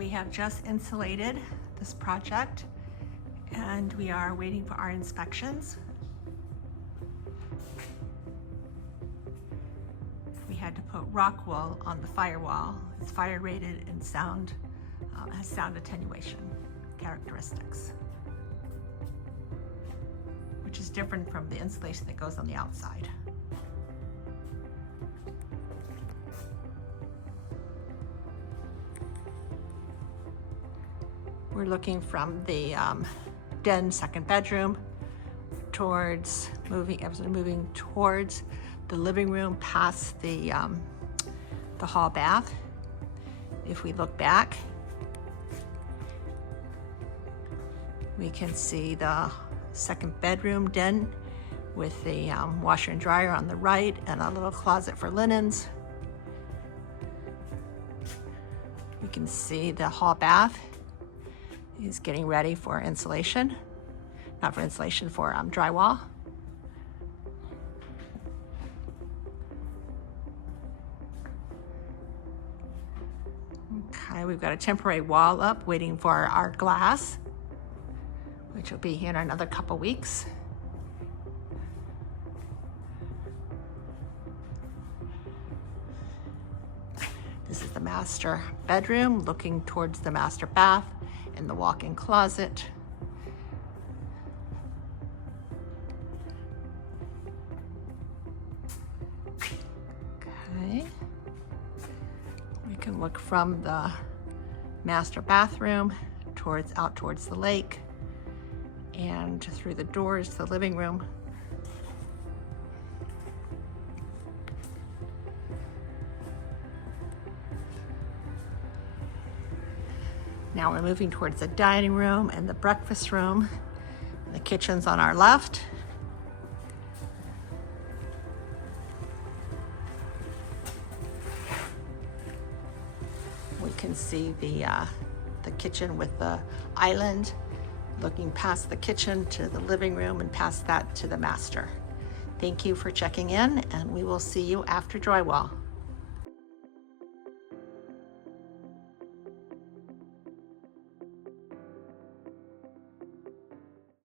We have just insulated this project and we are waiting for our inspections. We had to put rock wool on the firewall. It's fire rated and has sound attenuation characteristics, which is different from the insulation that goes on the outside. We're looking from the den second bedroom towards moving towards the living room past the hall bath. If we look back, we can see the second bedroom den with the washer and dryer on the right and a little closet for linens. We can see the hall bath is getting ready for insulation. Not for insulation, for drywall. Okay, we've got a temporary wall up waiting for our glass, which will be here in another couple weeks. This is the master bedroom looking towards the master bath and the walk-in closet. Okay. We can look from the master bathroom out towards the lake and through the doors to the living room. Now we're moving towards the dining room and the breakfast room. The kitchen's on our left. We can see the kitchen with the island looking past the kitchen to the living room and past that to the master. Thank you for checking in, and we will see you after drywall.